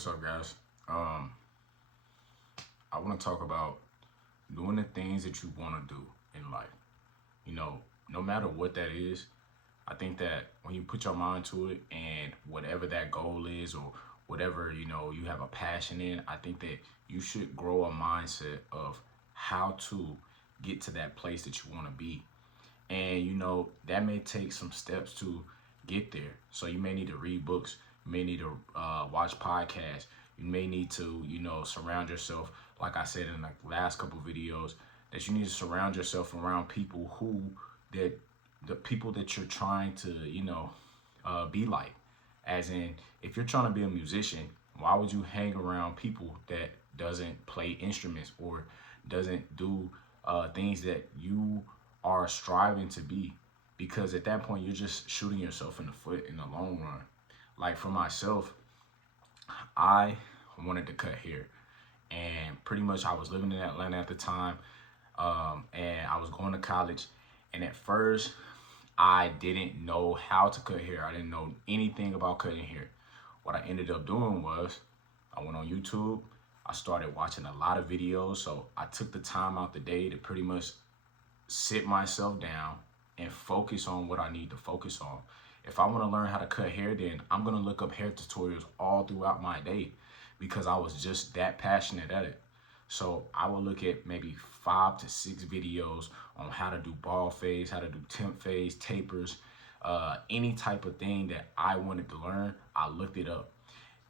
What's up, guys? Um, I want to talk about doing the things that you want to do in life. You know, no matter what that is, I think that when you put your mind to it and whatever that goal is or whatever, you have a passion in, I think that you should grow a mindset of how to get to that place that you want to be. And that may take some steps to get there. So you may need to read books, you may need to watch podcasts, you may need to surround yourself, like I said in the last couple videos, that you need to surround yourself around people who that the people that you're trying to be like. As in, if you're trying to be a musician, why would you hang around people that doesn't play instruments or doesn't do things that you are striving to be? Because at that point, you're just shooting yourself in the foot in the long run. Like for myself, I wanted to cut hair, and pretty much I was living in Atlanta at the time, and I was going to college. And at first, I didn't know how to cut hair. I didn't know anything about cutting hair. What I ended up doing was I went on YouTube. I started watching a lot of videos. So I took the time out the day to pretty much sit myself down and focus on what I need to focus on. If I want to learn how to cut hair, then I'm going to look up hair tutorials all throughout my day because I was just that passionate at it. So I will look at maybe 5 to 6 videos on how to do bald fades, how to do temp fades, tapers, any type of thing that I wanted to learn. I looked it up.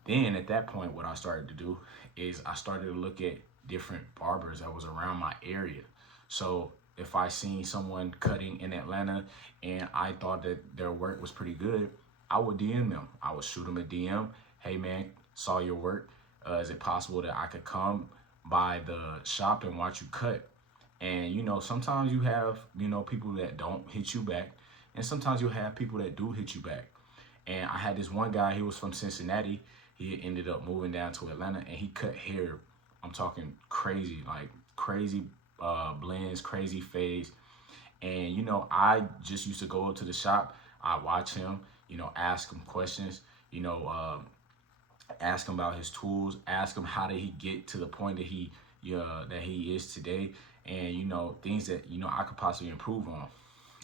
Then at that point, what I started to do is I started to look at different barbers that was around my area. So if I seen someone cutting in Atlanta and I thought that their work was pretty good, I would DM them. I would shoot them a DM. Hey man, saw your work. Is it possible that I could come by the shop and watch you cut? And sometimes you have people that don't hit you back, and sometimes you'll have people that do hit you back. And I had this one guy, he was from Cincinnati. He ended up moving down to Atlanta, and he cut hair. I'm talking crazy, like crazy blends, crazy fades. And I just used to go up to the shop. I watch him, ask him questions, ask him about his tools, ask him how did he get to the point that he is today, and things that I could possibly improve on.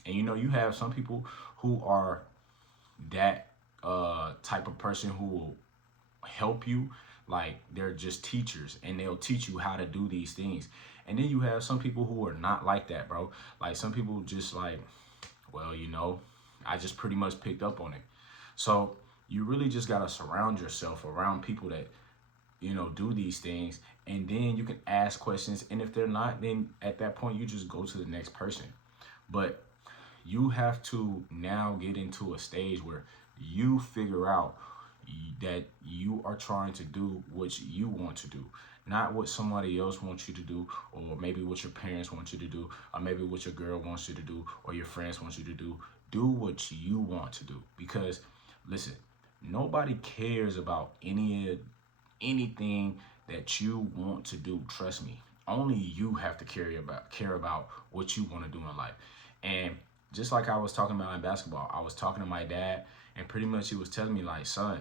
And you have some people who are that type of person who will help you, like they're just teachers and they'll teach you how to do these things. And then you have some people who are not like that, bro. Like some people just like, well, I just pretty much picked up on it. So you really just gotta surround yourself around people that do these things, and then you can ask questions. And if they're not, then at that point you just go to the next person. But you have to now get into a stage where you figure out that you are trying to do what you want to do, not what somebody else wants you to do, or maybe what your parents want you to do, or maybe what your girl wants you to do, or your friends want you to do. Do what you want to do, because listen, nobody cares about anything that you want to do. Trust me, only you have to care about what you want to do in life. And just like I was talking about in basketball, I was talking to my dad, and pretty much he was telling me like, son,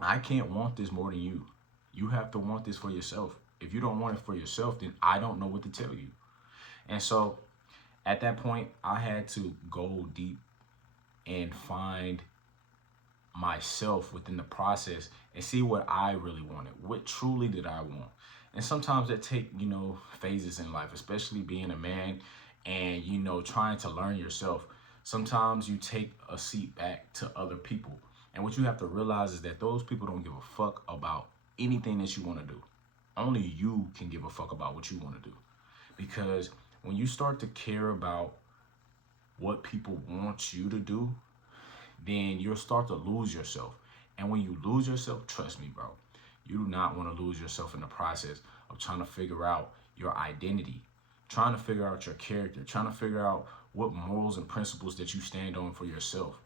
I can't want this more than you. You have to want this for yourself. If you don't want it for yourself, then I don't know what to tell you. And so at that point, I had to go deep and find myself within the process and see what I really wanted. What truly did I want? And sometimes that take, phases in life, especially being a man and, trying to learn yourself. Sometimes you take a seat back to other people. And what you have to realize is that those people don't give a fuck about anything that you want to do. Only you can give a fuck about what you want to do. Because when you start to care about what people want you to do, then you'll start to lose yourself. And when you lose yourself, trust me, bro, you do not want to lose yourself in the process of trying to figure out your identity, trying to figure out your character, trying to figure out what morals and principles that you stand on for yourself.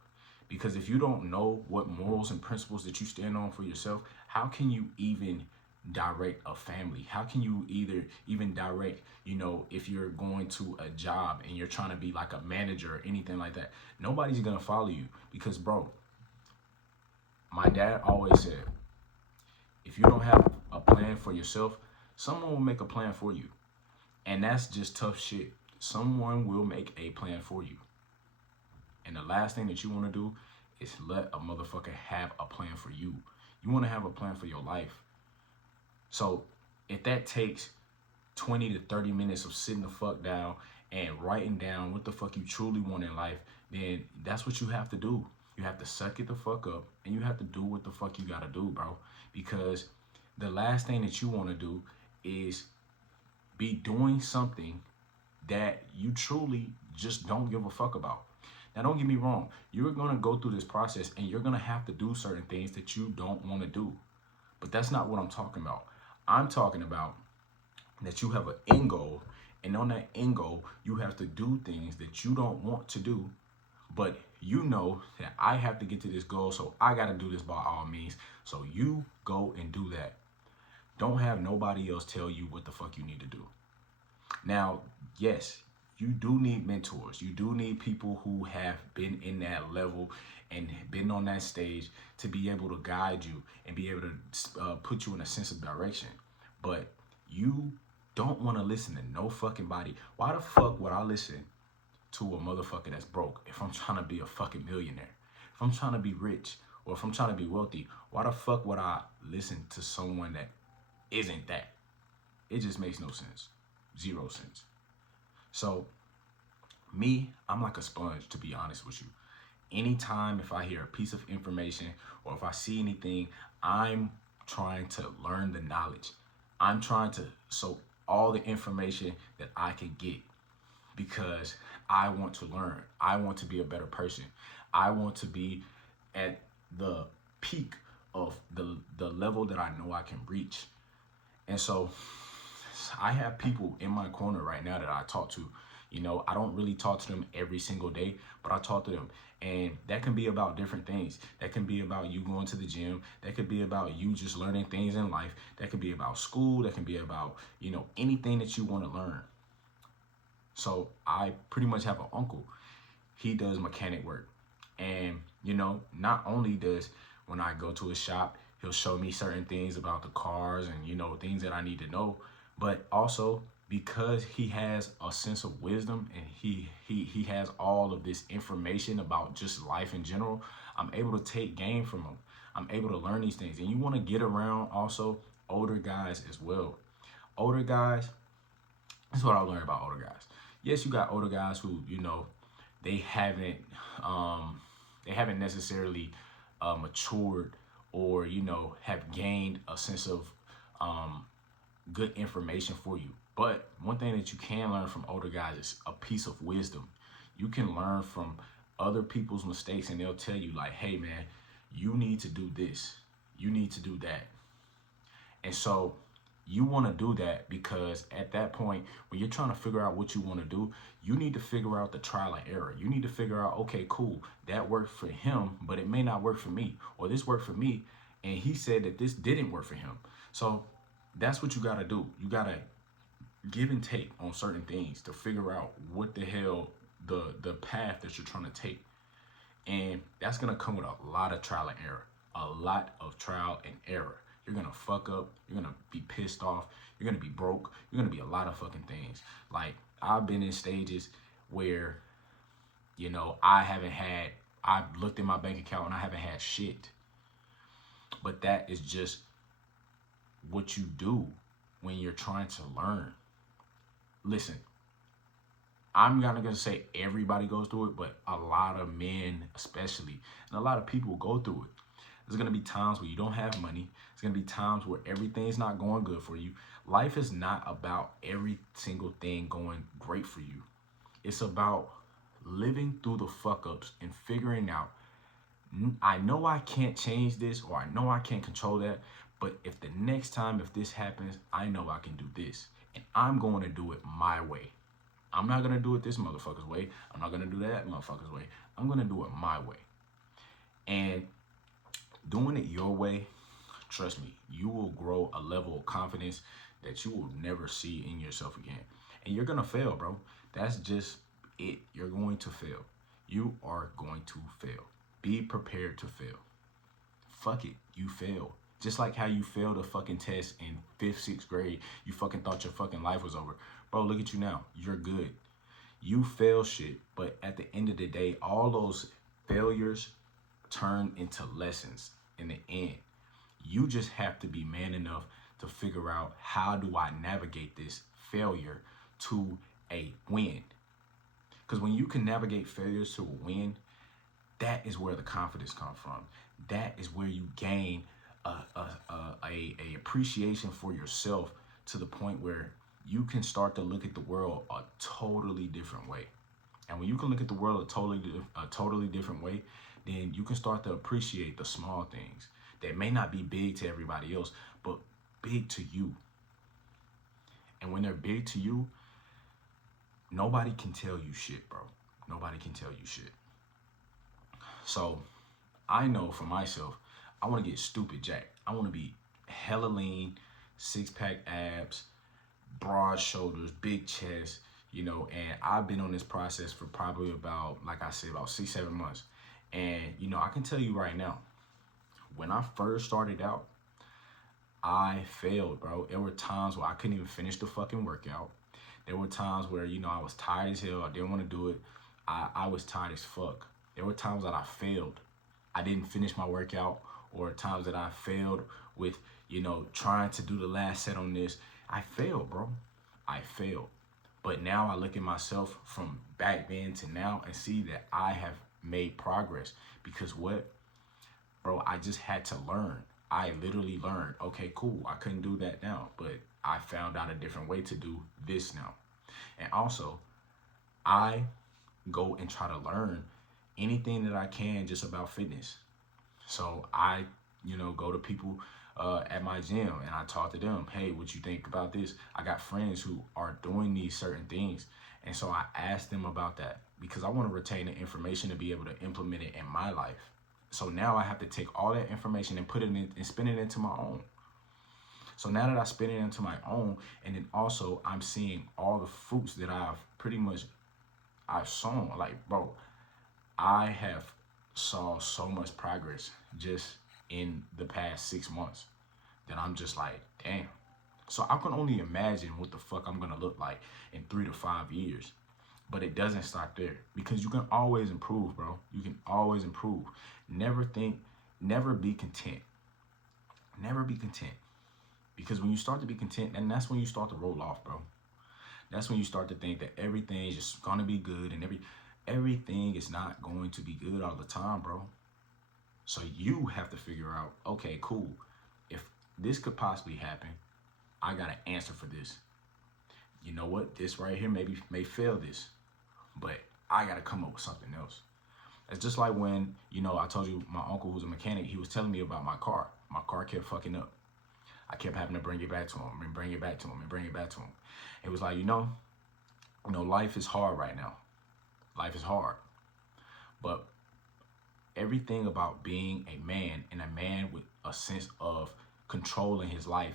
Because if you don't know what morals and principles that you stand on for yourself, how can you even direct a family? How can you even direct, if you're going to a job and you're trying to be like a manager or anything like that? Nobody's gonna follow you because, bro, my dad always said, if you don't have a plan for yourself, someone will make a plan for you. And that's just tough shit. Someone will make a plan for you. And the last thing that you want to do is let a motherfucker have a plan for you. You want to have a plan for your life. So if that takes 20 to 30 minutes of sitting the fuck down and writing down what the fuck you truly want in life, then that's what you have to do. You have to suck it the fuck up and you have to do what the fuck you gotta do, bro. Because the last thing that you want to do is be doing something that you truly just don't give a fuck about. Now, don't get me wrong. You're going to go through this process and you're going to have to do certain things that you don't want to do. But that's not what I'm talking about. I'm talking about that you have an end goal. And on that end goal, you have to do things that you don't want to do. But you know that I have to get to this goal, so I got to do this by all means. So you go and do that. Don't have nobody else tell you what the fuck you need to do. Now, yes, you do need mentors. You do need people who have been in that level and been on that stage to be able to guide you and be able to put you in a sense of direction. But you don't want to listen to no fucking body. Why the fuck would I listen to a motherfucker that's broke if I'm trying to be a fucking millionaire? If I'm trying to be rich or if I'm trying to be wealthy, why the fuck would I listen to someone that isn't that? It just makes no sense. Zero sense. So me, I'm like a sponge, to be honest with you. Anytime if I hear a piece of information or if I see anything, I'm trying to learn the knowledge. I'm trying to soak all the information that I can get because I want to learn. I want to be a better person. I want to be at the peak of the level that I know I can reach. And so I have people in my corner right now that I talk to. You know, I don't really talk to them every single day, but I talk to them. And that can be about different things. That can be about you going to the gym. That could be about you just learning things in life. That could be about school. That can be about, you know, anything that you want to learn. So I pretty much have an uncle. He does mechanic work. And, you know, not only does when I go to his shop, he'll show me certain things about the cars and, you know, things that I need to know, but also because he has a sense of wisdom and he has all of this information about just life in general, I'm able to take game from him. I'm able to learn these things. And you want to get around also older guys as well. Older guys, that's what I learned about older guys. Yes, you got older guys who, you know, they haven't necessarily matured or, you know, have gained a sense of good information for you. But one thing that you can learn from older guys is a piece of wisdom. You can learn from other people's mistakes and they'll tell you like, hey man, you need to do this. You need to do that. And so you want to do that because at that point, when you're trying to figure out what you want to do, you need to figure out the trial and error. You need to figure out, okay, cool, that worked for him, but it may not work for me. Or this worked for me, and he said that this didn't work for him. So that's what you got to do. You got to give and take on certain things to figure out what the hell the path that you're trying to take. And that's going to come with a lot of trial and error. A lot of trial and error. You're going to fuck up. You're going to be pissed off. You're going to be broke. You're going to be a lot of fucking things. Like, I've been in stages where, you know, I've looked in my bank account and I haven't had shit. But that is just what you do when you're trying to learn. Listen, I'm not going to say everybody goes through it, but a lot of men especially, and a lot of people go through it. There's going to be times where you don't have money. There's going to be times where everything's not going good for you. Life is not about every single thing going great for you. It's about living through the fuck ups and figuring out, I know I can't change this or I know I can't control that, but if the next time if this happens, I know I can do this. And I'm going to do it my way. I'm not going to do it this motherfucker's way. I'm not going to do that motherfucker's way. I'm going to do it my way. And doing it your way, trust me, you will grow a level of confidence that you will never see in yourself again. And you're going to fail, bro. That's just it. You're going to fail. You are going to fail. Be prepared to fail. Fuck it. You fail. Just like how you failed a fucking test in 5th, 6th grade, you fucking thought your fucking life was over. Bro, look at you now. You're good. You fail shit, but at the end of the day, all those failures turn into lessons in the end. You just have to be man enough to figure out, how do I navigate this failure to a win? Because when you can navigate failures to a win, that is where the confidence comes from. That is where you gain a appreciation for yourself, to the point where you can start to look at the world a totally different way. And when you can look at the world a totally different way, then you can start to appreciate the small things that may not be big to everybody else, but big to you. And when they're big to you, nobody can tell you shit, bro. Nobody can tell you shit. So I know for myself, I want to get stupid jacked. I want to be hella lean, 6-pack abs, broad shoulders, big chest, you know, and I've been on this process for probably about, like I said, about 6-7 months. And, you know, I can tell you right now, when I first started out, I failed, bro. There were times where I couldn't even finish the fucking workout. There were times where, you know, I was tired as hell. I didn't want to do it. I was tired as fuck. There were times that I failed. I didn't finish my workout, or times that I failed with, you know, trying to do the last set on this. I failed, bro. I failed. But now I look at myself from back then to now and see that I have made progress. Because what? Bro, I just had to learn. I literally learned, okay, cool, I couldn't do that now, but I found out a different way to do this now. And also, I go and try to learn anything that I can just about fitness. So I, you know, go to people at my gym and I talk to them. Hey, what you think about this? I got friends who are doing these certain things. And so I ask them about that, because I want to retain the information to be able to implement it in my life. So now I have to take all that information and put it in and spin it into my own. So now that I spin it into my own, and then also I'm seeing all the fruits that I've sown. Like, bro, I have saw so much progress just in the past 6 months that I'm just like, damn. So I can only imagine what the fuck I'm gonna look like in 3 to 5 years. But it doesn't stop there, because you can always improve, bro. You can always improve. Never be content. Never be content. Because when you start to be content, and that's when you start to roll off, bro. That's when you start to think that everything is just gonna be good, and everything is not going to be good all the time, bro. So you have to figure out, okay, cool. If this could possibly happen, I got an answer for this. You know what? This right here may fail this, but I got to come up with something else. It's just like when, you know, I told you my uncle who's a mechanic, he was telling me about my car. My car kept fucking up. I kept having to bring it back to him and bring it back to him and bring it back to him. It was like, you know, life is hard right now. Life is hard. But everything about being a man, and a man with a sense of control in his life,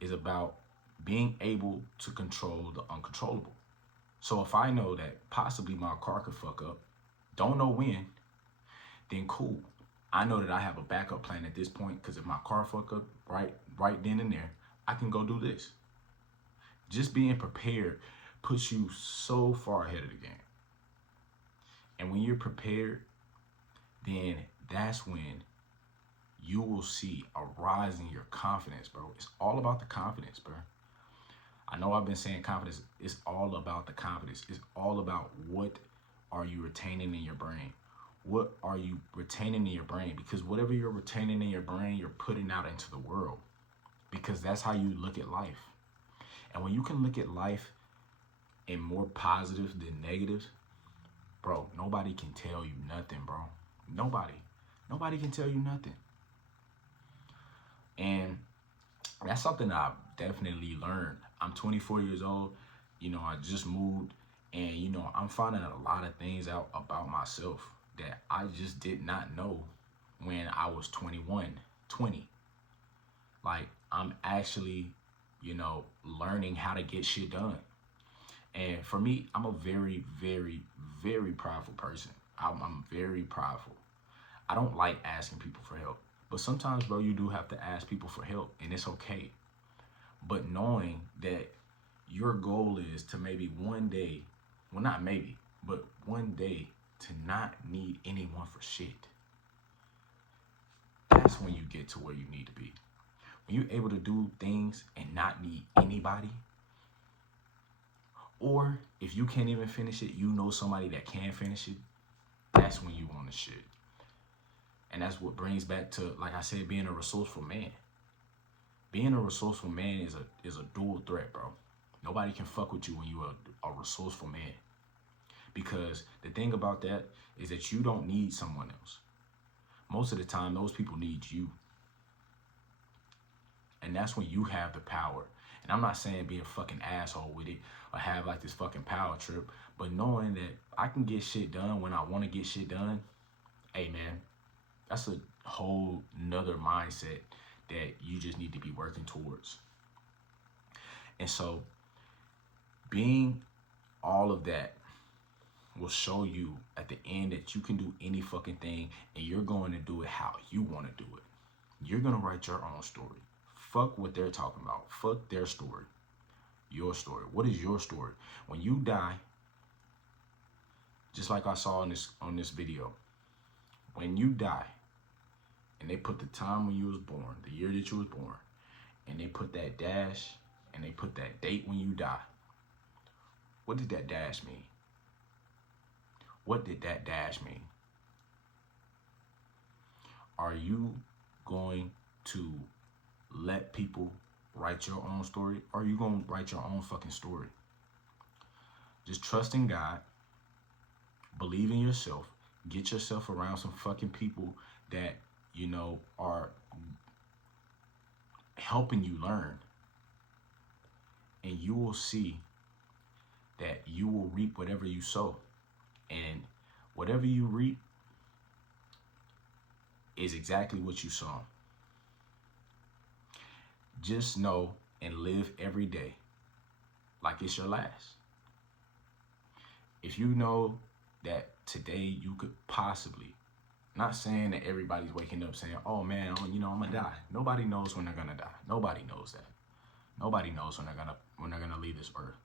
is about being able to control the uncontrollable. So if I know that possibly my car could fuck up, don't know when, then cool. I know that I have a backup plan at this point, because if my car fuck up right then and there, I can go do this. Just being prepared puts you so far ahead of the game. And when you're prepared, then that's when you will see a rise in your confidence, bro. It's all about the confidence, bro. I know I've been saying confidence. It's all about the confidence. It's all about what are you retaining in your brain? What are you retaining in your brain? Because whatever you're retaining in your brain, you're putting out into the world. Because that's how you look at life. And when you can look at life in more positives than negatives, bro, nobody can tell you nothing, bro. Nobody can tell you nothing. And that's something I've definitely learned. I'm 24 years old. You know, I just moved, and, you know, I'm finding a lot of things out about myself that I just did not know when I was 21, 20. Like, I'm actually, you know, learning how to get shit done. And for me, I'm a very, very, very prideful person. I'm very prideful. I don't like asking people for help. But sometimes, bro, you do have to ask people for help, and it's okay. But knowing that your goal is to maybe one day, well, not maybe, but one day to not need anyone for shit. That's when you get to where you need to be. When you're able to do things and not need anybody, or if you can't even finish it, you know somebody that can finish it, that's when you want the shit. And that's what brings back to, like I said, being a resourceful man. Being a resourceful man is a dual threat, bro. Nobody can fuck with you when you're a resourceful man. Because the thing about that is that you don't need someone else. Most of the time, those people need you. And that's when you have the power. And I'm not saying be a fucking asshole with it or have like this fucking power trip, but knowing that I can get shit done when I want to get shit done, hey man, that's a whole nother mindset that you just need to be working towards. And so being all of that will show you at the end that you can do any fucking thing, and you're going to do it how you want to do it. You're going to write your own story. Fuck what they're talking about. Fuck their story. Your story. What is your story? When you die, just like I saw on this video, when you die, and they put the time when you was born, the year that you was born, and they put that dash, and they put that date when you die, what did that dash mean? What did that dash mean? Are you going to let people write your own story, or are you going to write your own fucking story? Just trust in God, believe in yourself, get yourself around some fucking people that, you know, are helping you learn, and you will see that you will reap whatever you sow. And whatever you reap is exactly what you sow. Just know and live every day like it's your last. If you know that today you could possibly, not saying that everybody's waking up saying, oh man, I'm gonna die. Nobody knows when they're gonna die. Nobody knows that. Nobody knows when they're gonna leave this earth.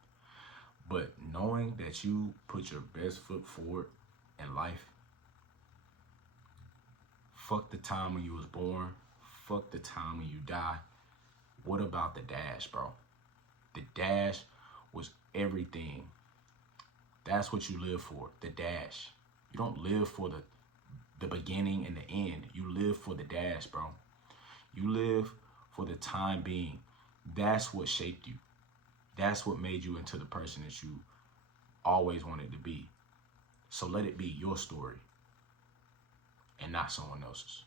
But knowing that you put your best foot forward in life, fuck the time when you was born, fuck the time when you die. What about the dash, bro? The dash was everything. That's what you live for, the dash. You don't live for the beginning and the end. You live for the dash, bro. You live for the time being. That's what shaped you. That's what made you into the person that you always wanted to be. So let it be your story and not someone else's.